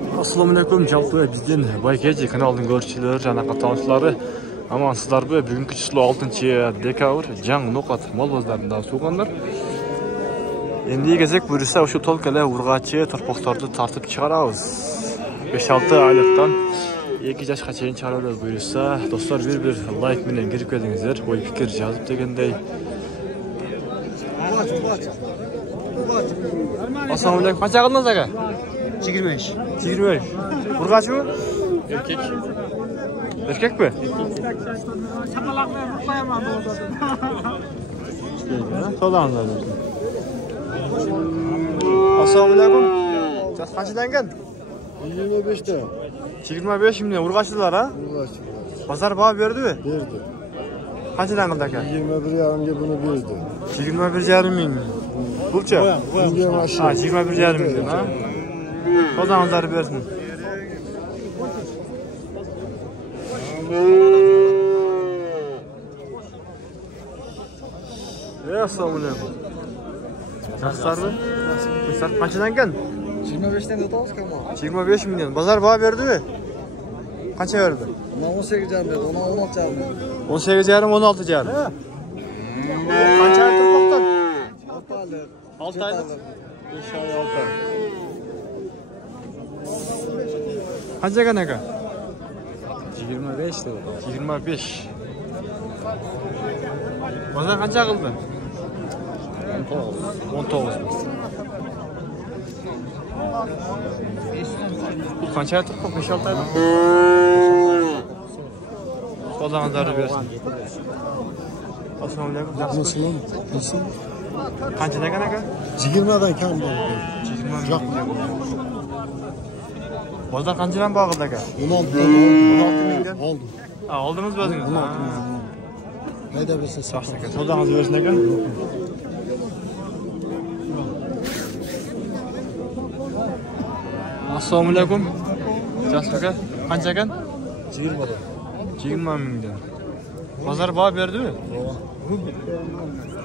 Assalamu alaykum, жалпы биздин Байкеji каналынын көрүүчүлөрү жана катнашчылары. Амансыздарбы? Бүгүнкү число 6-декабрь. Жаңы Нокат мал базарында суугандар. Энди кезек буюрса ушу толк эле ургачы торпокторду тартып чыгарабыз. 5-6 айлыктан 2 жашка чейин чыгарабыз буюрса. Достор, бир лайк менен кирип келиңиздер. Ой пикир жазып дегендей. Assalamu alaykum. Qancha qildingiz aka? 25. 25. Urg'achmi? Erkek. Erkakmi? Chaqaloqni urib qo'yaman bu yerda. Sodamlar. Assalomu alaykum. Jas qanchadangan? 25 ta. 25 ming urg'achilar ha? Bozor baho berdimi? Berdi. Qanchadan qildi aka? 21,5 ga buni berdi. 21,5 ming. Buncha? Bunga mashina. Ha, 21,5 ming ha. Sodamlar bersin. Assalomu alaykum. Yaxshilarmi? Sizlar qanchadan ekan? 25 dan o'tamiz kamol. 25 mingdan. Bozor baho berdimi? Qancha berdi? 18 jar berdi, 16 jar berdi. 18,5 16,5. Qancha aytib qo'ydan? 6 oylik. 5 oy 6 oy. Qancha ekan aka? 25 dedi. 25. Bozor qancha qildi? 19. Bu qancha aytib qo'y? 5-6 oylik. Sodamlar bersin. Assalomu alaykum. Assalom. Bilsin. Qanchadan ekan aka? 20 dan kam bo'ldi. 20 yo'q. Bozor qanchadan bag'ildi aka? 16 dan 16 mingdan. oldim. Ha, oldingiz o'zingiz. Hayda bilsa Yaxshi aka. Sodangiz bersin aka. Assalomu alaykum. Yaxshi aka. Qancha ekan? 20 dan. 20 mingdan. Bozor baho berdimi?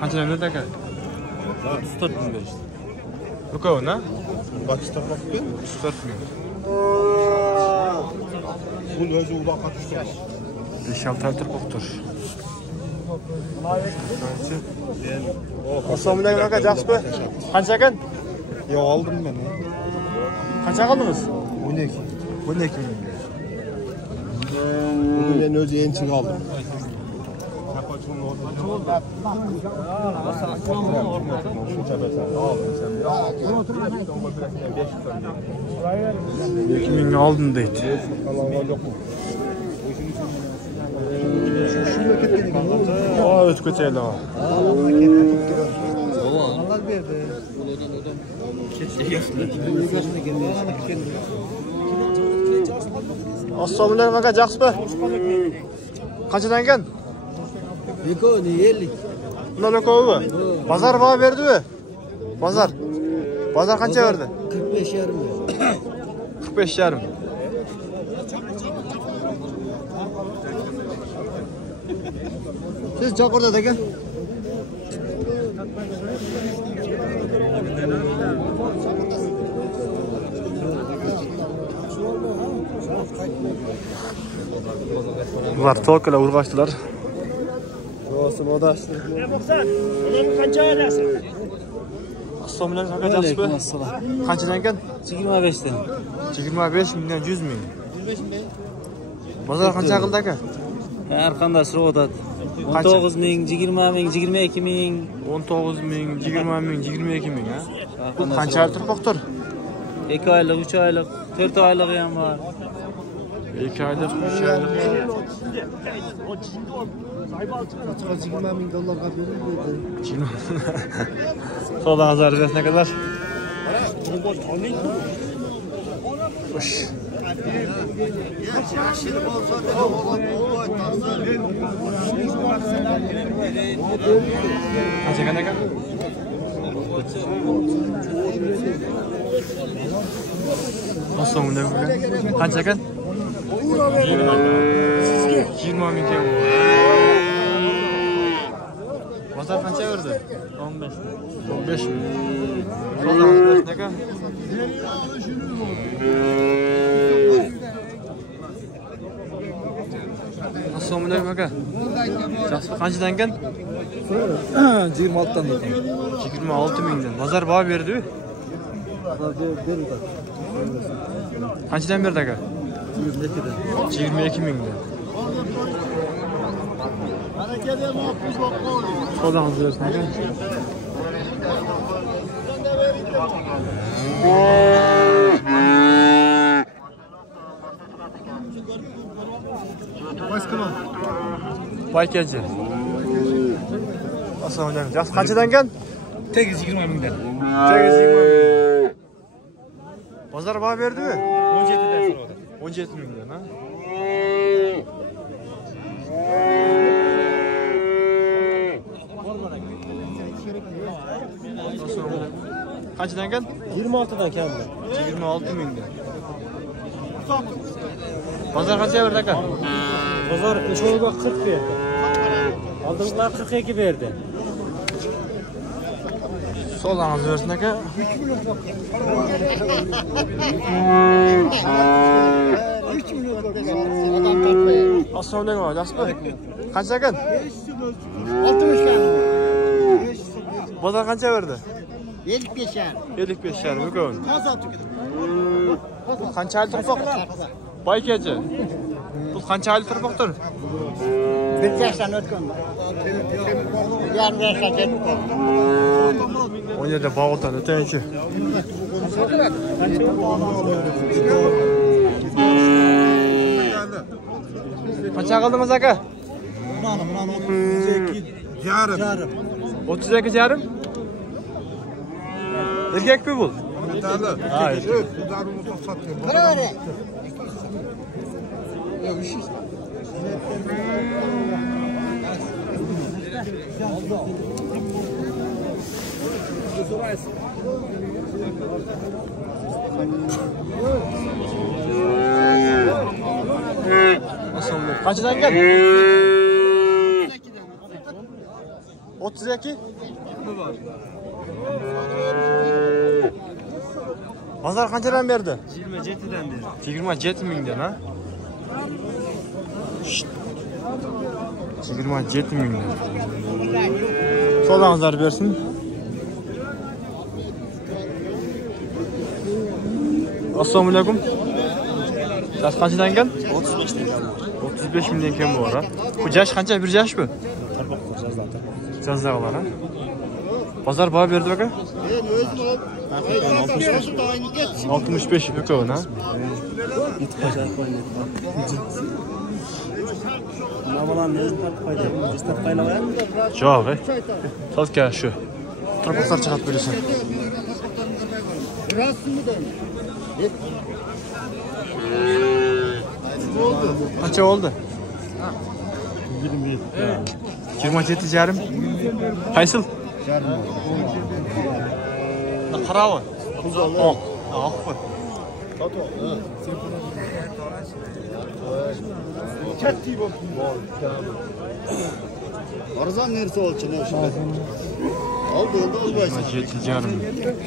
Qanchadan berdi aka? 34 ming berishdi. Bukovi, na? Bakışta bakıp 34 ming. bu özü uzağa düştü. 5-6 ay turibdir. Assalomu alaykum aka, yaxshimi? Qancha ekan? Yo'q, oldim men. Qancha qildingiz? 12. 12 ming. Bugün ben özü ençik aldım. Ming oldin deydi. Aa, o'tib ketayli. Assalomu alaykum aka, yaxshimi? Qanchadan ekan? Bekoni 50. Bundan okovi. Bozor baho berdimi? Bozor. Bozor qancha berdi? 45 yarim. 45 yarim. Siz Joqorda aka? Bular to'kila urg'achdilar. Yo'si modashdi. Qancha olasiz? Assalomu alaykum aka, yaxshimi? Qanchadan ekan? 25 dan. 25 mingdan 100 ming. Bozor qancha qildi aka? Har qanday surib o'tadi. 19 ming, 20 ming, 22 ming, 19 ming, 20 ming, 22 ming ha? Qancha turibdir? 2 oylik, 3 oylik, 4 oylik ham bor. 2 oylik, 3 oylik. 20 bin dolarga verildi. Sodangiz bersin ne kadar? Hoş. Kaça kan aka? Assalomu alaykum. Qancha kan? 20 ming euro. Bozor qancha berdi? 15. 15 ming. Sodangiz bersin aka. Assalomu alaykum aka. Yaxshi, qanchadan ekan? 26'dan da. 26 mingdan. Bozor baho berdi-ku. Qanchadan berdi aka? 22'dan. 22 mingdan. Qo'ldan bersin aka. Baykachi. Assalomu alaykum. Yaxshi, qanchadan ekan? 820 mingdan. 820. Bozor baho berdi-ku? 17'den so'radi. 17 mingdan, ha? Qanchadan ekan? 26'dan kamda. 26 mingdan. Bozor qancha berdi aka? Bozor çoğuga 40 verdi. Aldığımlar 42 verdi. Soldangiz bersin aka. Assalomu alaykum, yaxshimi? Qancha ekan? 60 kan. Bozor qancha berdi? 55 kan. 55 şer bugün. Toza tükür. Qanchalik turmoq? Baykachi. Bu qanchalik turmoqdir? 1 yaşdan o'tgan. Yarım yaşdan ketdi. O yerda bog'dan o'taychi. Qancha qildingiz aka? Mana 32 yarım. 32 yarım? Erkek mi bu? Ha, erkek. Qara. Kaçdan gel? 32. Pazar kaçadan verdi? 27'den verdi. 27 mingdan, ha? 27 mingdan. Solangizlar bersin. Assalomu alaykum. Siz qanchadan ekan? 35 dan. 35 mingdan ekan bu ara. Bu yaş qancha? Bir yaş mı? Jazzalar, ha? Pazar baho berdi aka? 65 ökön, ha? Çok, Tolka şu. Trapaklar çıkart böylesin. Kaça oldu? 27 yarım. Kaysıl? Karavı. Ok. Ok mu? Arzan neresi oldu şimdi? Oldu 27 yarım.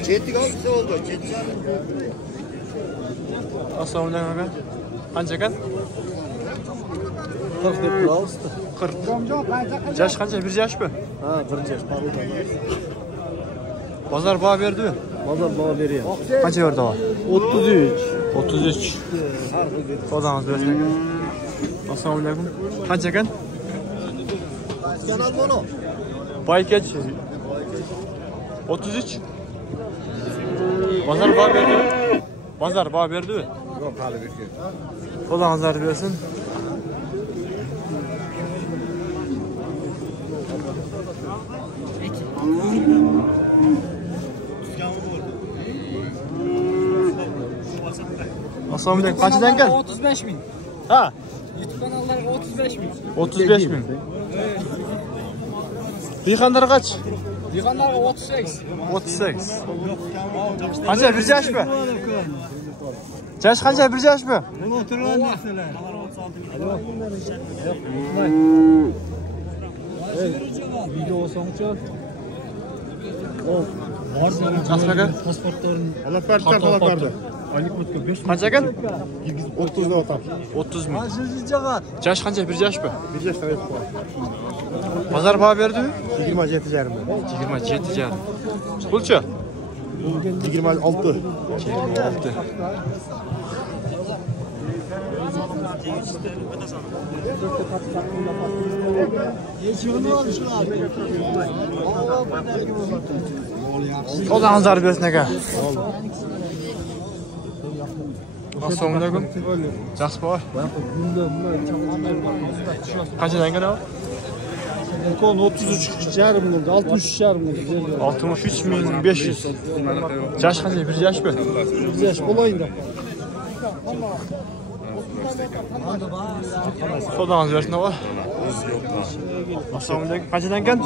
Çetik aldı oldu. Assalomu alaykum aka. Qancha ekan? 44 Ağustos. 40. Yaş qancha? Bir yaş mı? Ha, 1 yaş. Pazar baho berdi-mi? Pazar baho veriyor. Qancha berdi o? 33. 33. Sodamiz bersin aka. Assalomu alaykum. Qancha ekan? Kanal mono. Baykaç. 33. Pazar baho berdi. Pazar baho berdi. Yok hali bir şey. Sodamizlar bersin. Assalomu alaykum. Qanchadan ekan? 35 ming. Ha, YouTube kanallarga 35 ming. 35 ming. Dehqonlar kaç? Dehqonlarga 38. 38. Qancha bir yaş mı? Yaş qancha bir yaş mı? Bunu o'tirgan narsalar. Video olsangchi. Jasp aka? Pasportlarını Allah berkan talab berdi. Qancha ekan? 30 da otam. 30 ming. Yosh qancha? 1 yoshmi? 1 yoshdan aytib qo'y. Bozor baho berdi-mi? 27 jarmi. 27 jar. Pulchi? 26. 26. Sodağınızlar bersin aka. Assalomu alaykum. Yaxshi bor. Qanchadan keladi? Kon 33 jarmi bo'ldi, 63 jarmi bo'ldi. 63500. Yosh qancha? 1 yoshmi? 1 yosh bo'laydi. Sodağınız bersin aka. Assalomu alaykum. Qanchadan ekan?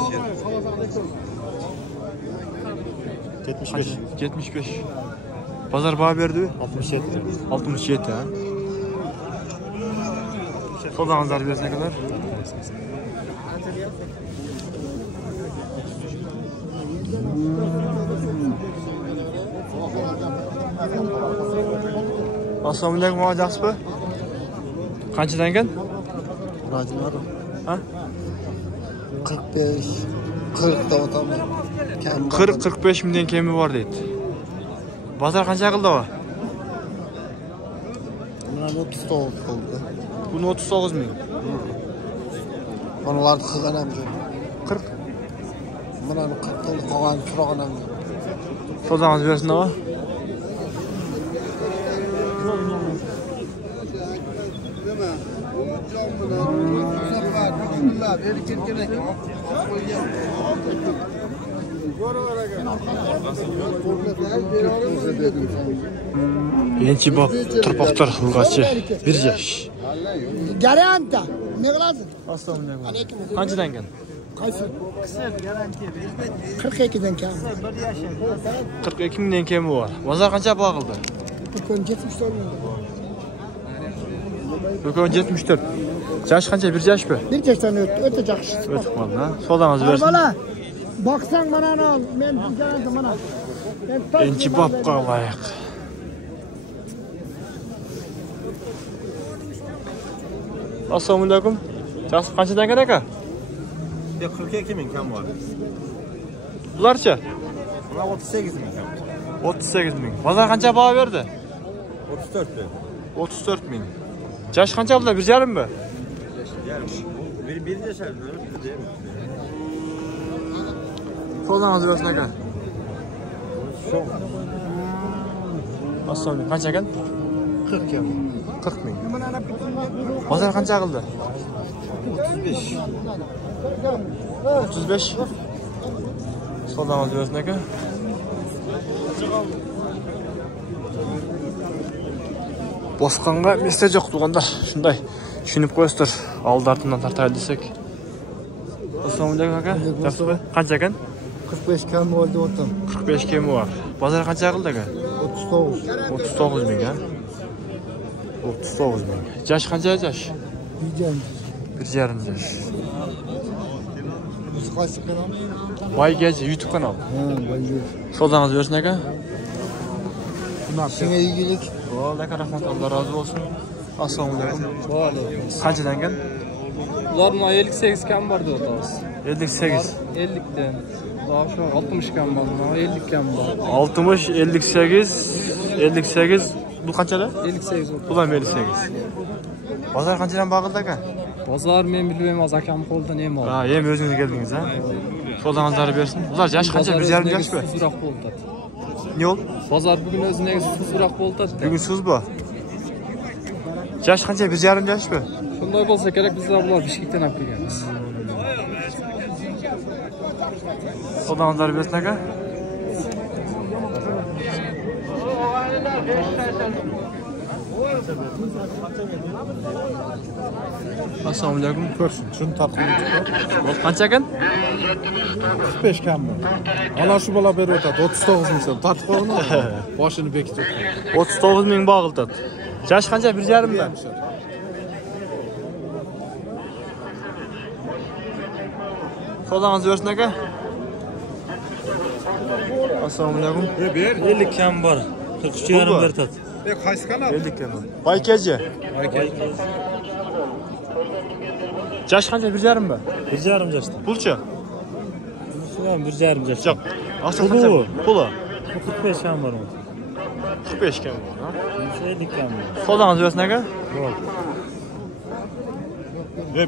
75. 75. Pazar baho berdi-mi? 67. 67 ha. Sodağınızlar bersin akalar. Assalomu alaykum aka, yaxshimi? Qanchadan ekan? Rajlar. Ha? 45 40 da otam. 40-45 mingdan kemi bor deydi. Bozor qancha qildi o? Mana 39 qildi. Buni 39 ming. Onalarni qilgan ham yo'q. 40. Mana 40 qildi, qolgan turgan ham yo'q. Sodağınız bersin aka. Birinchi bob turpoqlar xulqachi 1 yosh. Garanta. Ne qilasın? Assalomu alaykum. Qanchadan ekan? Qaysi? 42 dan kam. 42 mingdan kemi bor. Bozor qancha baho qildi? Bukun 74 ming. Bukun 74. Yosh qancha? 1 yoshmi? 1 yoshdan o'tdi yaxshi. O'tib qoldi ha. Sodağınız bersin. Bola, baksang mana al. Men garanta mana. Birinchi bobga loyiq. Assalomu alaykum. Jasp qanchadan ekan aka? 42 ming kam bor. Bularcha? Mana 38 ming kam. 38 ming. Bozor qancha baho berdi? 34 ming. 34 ming. Yosh qancha bular? 1,5 mi? Bir yaşar. Sodağınız bersin aka. Assalomu alaykum. Qancha ekan? 40 kam. 40 ming. Bozor qancha qildi? 35. 35. Sodağınız bersin aka. Bosqonga mesaj yo'q tug'anda. Shunday tushunib qo'yasizlar. Oldi-ortidan tartaylik desek. Assalomu alaykum aka. Yaxshimi? Qancha ekan? 45 kam bo'ldi otam. 45 kemi bor. Bozor qancha qildi aka? 39. 39 ming ha. 39 ming. Yosh qancha yosh? Yiyeceğim. 1,5 yosh. Qaysi kanal? Voygej YouTube kanal. Ha, bo'ldi. Sodağınız bersin aka. Shunga iyilik. Alloh rahmat, Alloh rozi bo'lsin. Assalomu alaykum. Va alaykum. Qanchadan ekan? Ular 58 kam bor deyapmiz. 58. 50 dan. Daha şu 60 kam bor, 50 kam bor. 60, 58, 58. Bu qanchada? 58. Bu da 58. Bozor qanchadan bag'ildi aka? Bozor men bilmayman, o'z akam qo'ldan ham oldim. Ha, ham o'zingiz keldingiz ha. Sodağınızlar bersin. Ular yosh qancha? 1,5 yoshmi? Suzroq bo'ldi. Ne oldu? Bozor bugun o'zining suzroq bo'ldi. Bugun so'z bu. Yosh qancha? 1,5 yoshmi? Shunday bo'lsa kerak, bizlar bular Bishkekdan olib kelganmiz. Sodağınızlar bersin aka. Assalomu alaykum. Ko'rsin, shuni taqdim etib. Qancha ekan? 45 kam bor. Ana shu bola berib o'tadi. 39 ming so'm. Tartib qo'yingmi? Boshini bekitib. 39 ming bag'iltadi. Yosh qancha? 1,5 mi? Sodağınız bersin aka. Assalomu alaykum. Ber. 50 kam bor. 43,5 ber tat. Qaysi kanal? 50 kam. Baykaji. Yaş qancha? 1,5 mi? 1,5 yoshda. Pulchi? Shundan 1,5 yoshda. Yo'q. Asl qancha? Puli. 45 kam bor. 45 kam. 50 kam bor. Sodangiz bersin aka? Yo'q.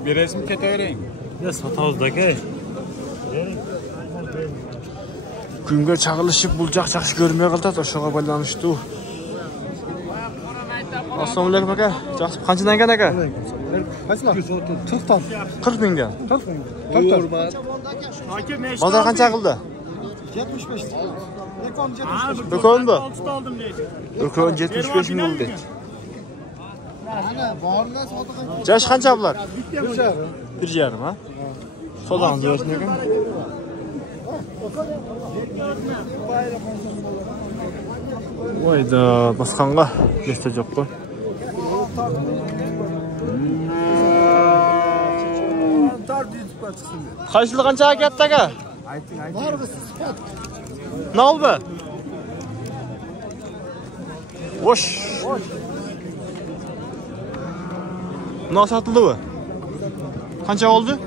Beresmi ketavering. Ya sotamiz aka. Kunga chaqilishib buljoq yaxshi ko'rmay qoldi, o'shaga baylanishdi. Assalomu alaykum aka. Yaxshi qanchadan ekan aka? Qaysi? 40 ton. 40 mingga. 40 ming. 40 ton. Bozor qancha qildi? 75. Do'konmi? Do'kon 75 ming bo'ldi. Yaş qancha bular? 1,5 ha? Sodangiz bersin aka. Voyda, basqonga nesta yo'q-ku. Qaysili qancha katta aka? Ne oldu? Boş. Nasıl satıldı bu? Kaça oldu?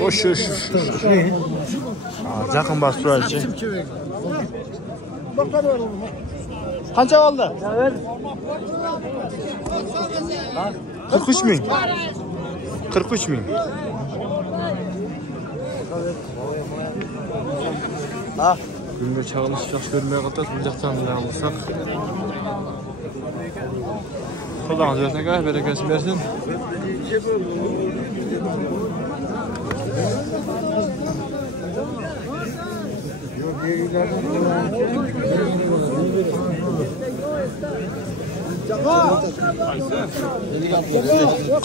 Boş. Yakın bastırıyor. Kaça oldu? 43 bin. 43 bin. Ha. Günde çağılış yaş görmeye kadar bulacaktan alırsak. Sodanız versin kadar bereketini versin.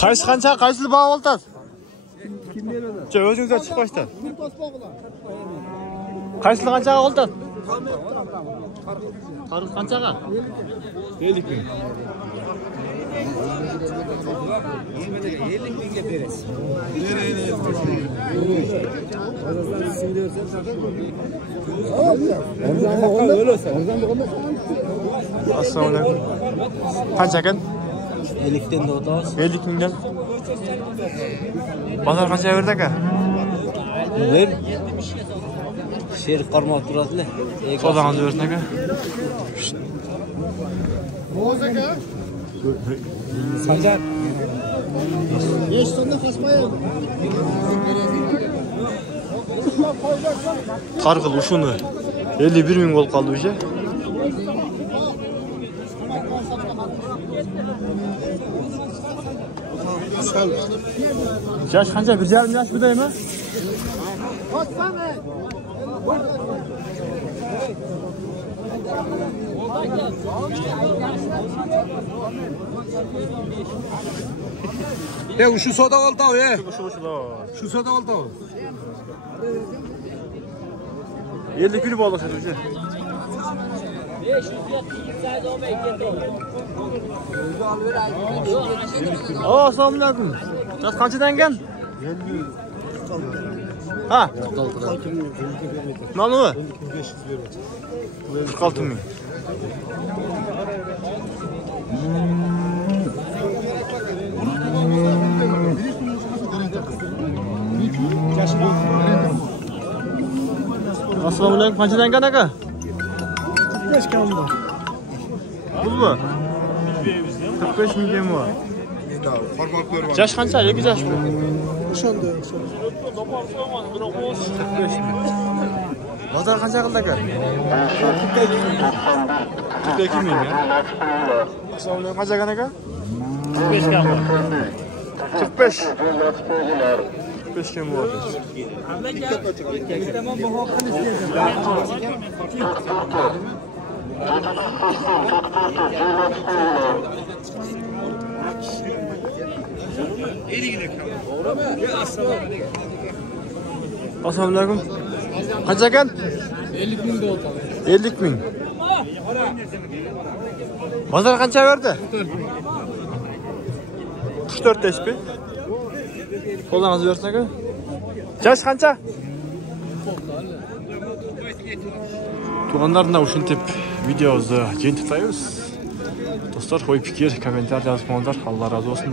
Qaysi qancha, qaysi baho oltasiz? Kim o'zingizdan chiqmasdan. Qaysi qanchaga oltasiz? Qarz qanchaga? 50 ming. 50 mingga berasiz. Assalomu alaykum. Qancha ekan? 50 dan o'tamiz. 50 mingdan. Bozor qancha berdi aka? Ber. Sher qarmoq turadilar. Sodangiz bersin aka. Bo'z aka. Sanjar. Eshitunda qasmaydi. Qarqil ushuni 51 ming bo'lib qoldi o'sha. Yaş qancha? 1,5 yosh budaymi? Şu soda oldu o ya. Şu Şu soda oldu o. 50 kilo bağlı şöyle. Assalomu alaykum. Siz qanchadan ekan? 50. Ha? 46. Nima? 46 ming. Assalomu alaykum. Qanchadan ekan aka? 45 kamda. Pulmi? 45 ming mi? Yaş qancha? 2 yoshmi? O'shanda. 45 ming. Bozor qancha qildi aka? 42 ming. Assalomu alaykum. Qancha ekan aka? 45 kam bor. 45. 45 kim var? Assalomu alaykum. Qancha ekan? 50 ming bo'ldi. 50 ming. Bozor qancha berdi? 44 SP. Qo'lingizga bersin aka. Yosh qancha? Tuğanlar da uşun tip videomuzu yeni tutayız. Dostlar, koy fikir, komentar yazıp onlar. Allah razı olsun.